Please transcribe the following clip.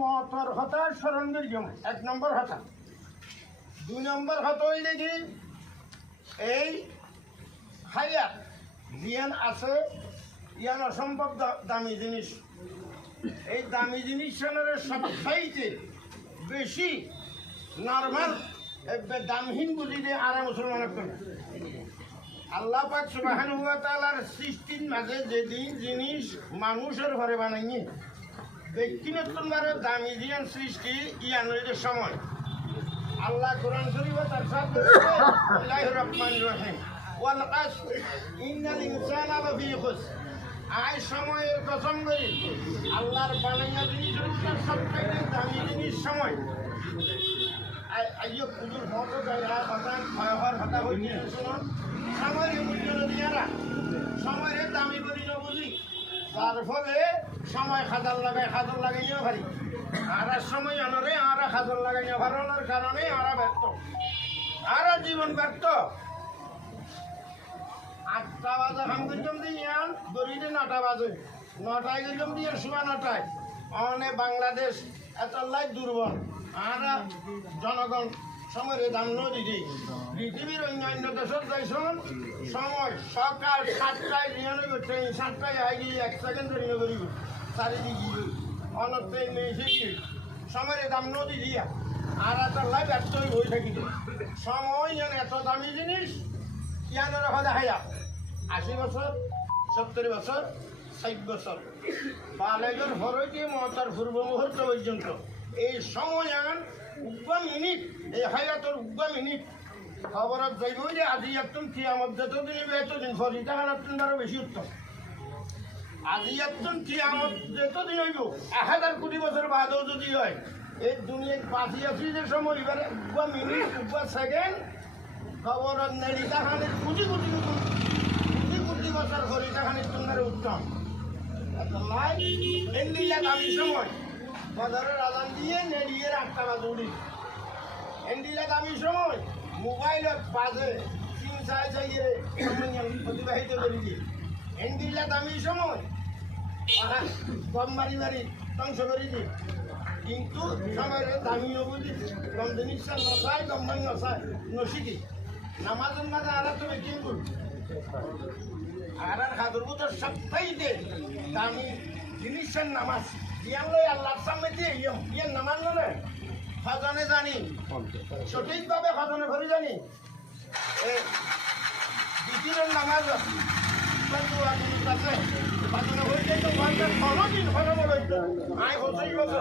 মতর কথা স্মরণ করি এক নম্বর কথা। 2 নম্বর কথা হইলে কি এই হায়াত জ্ঞান আছে, ইয়ান অসম্ভব দামি জিনিস। এই দামি জিনিসের সবচাইতে বেশি নরমাল দামহীন বুঝিলে আরা মুসলমানের করে আল্লাহ পাক সুবহানাহু ওয়া তাআলার সৃষ্টির মাঝে যেদিন জিনিস মানুষের ঘরে বানাইনি ব্যক্তিগতভাবে দামি জিনিস সৃষ্টি ইয়ানের সময় আল্লাহ কোরআন শরীফে তার সাথে বিসমিল্লাহির রহমানির রহিম ওয়াল আসর ইন্নাল ইনসানা লাফি খুসর। আয় সময়ের কসম করি আল্লাহর বানাইয়া জিনিসের সবথেকে দামি জিনিস সময়। আইয়ো কুদুর মতো জায়গা কথা ভয়হর হতা হইছে শুনুন, সময়ের মূল্য দিয়ারা সময়ের দামি করি না বুঝি, তার ফলে সময় খাজার লাগাইও পারি। আর সময় আনরে আর খাজার লাগাইও পারানোর কারণে আরা ব্যর্থ, আর জীবন ব্যর্থ। 8টা বাজে হাম করতাম দিয়ান দড়িতে 9টা বাজে, 9টায় করতাম দিয়ে শোয়া 9টায়। অনে বাংলাদেশ এত লাই দুর্বল, আর জনগণ সময়ের দাম নদী পৃথিবীর অন্যান্য দেশের যাইছন সময় সকাল 7টায় নিয়ে ট্রেন 7টায় আই গিয়ে 1 সেকেন্ড ধরে করিব চারিদিকে অনতে মেসে সময়ের দাম নদী দিয়া আর এত লাই ব্যস্ত হয়ে থাকি। সময় যেন এত দামি জিনিস ইয়ানের কথা হাইয়া 80 বছর 70 বছর 60 বছর বালেগের হরকে মতার পূর্ব মুহূর্ত পর্যন্ত এই সময় উগ্র মিনিট, এই হায়াতর উগ্র মিনিট খবরত যাইব যে আজি একদম কিয়ামত যতদিন এতদিন ফরিটা হারাতন আরো বেশি উত্তম। আজি একদম কিয়ামত যতদিন হইব 1000 কোটি বছর বাদেও যদি হয় এই দুনিয়ায় বাঁচি আছি যে সময় এবারে উগ্র মিনিট উগ্র সেকেন্ড খবরত নেড়িটা খানির কোটি কোটি কোটি বছর ফরিটা খানির তোমার উত্তম। এন্ডিয়া দামি সময় বাজারের আদান দিয়ে নেড়িয়ে 8টা বাজে উঠি। এন্ডিয়া দামি সময় মোবাইলত বাজে 3-4 জায়গায় অতিবাহিত করি দিয়ে। এন্ডিয়া দামি সময় গম মারি ধ্বংস করি দিই। কিন্তু সময়ের দামি নবুঝি গম জিনিস নচাই গম মারি নচাই নশিকি নামাজের মাঝে আর তুমি কিন্তু আর খাদুর বুতর সবচাইতে দামি জিনিসের নামাজ ইয়ান লই আল্লাহর সামনে দিয়ে ইয়ান নামাজ নলে খজনে জানি সঠিকভাবে খজনে ভরি জানি দ্বিতীয় নামাজ খজনে ভরি যাই তো 10 দিন খজনে বলতো আয় 25 বছর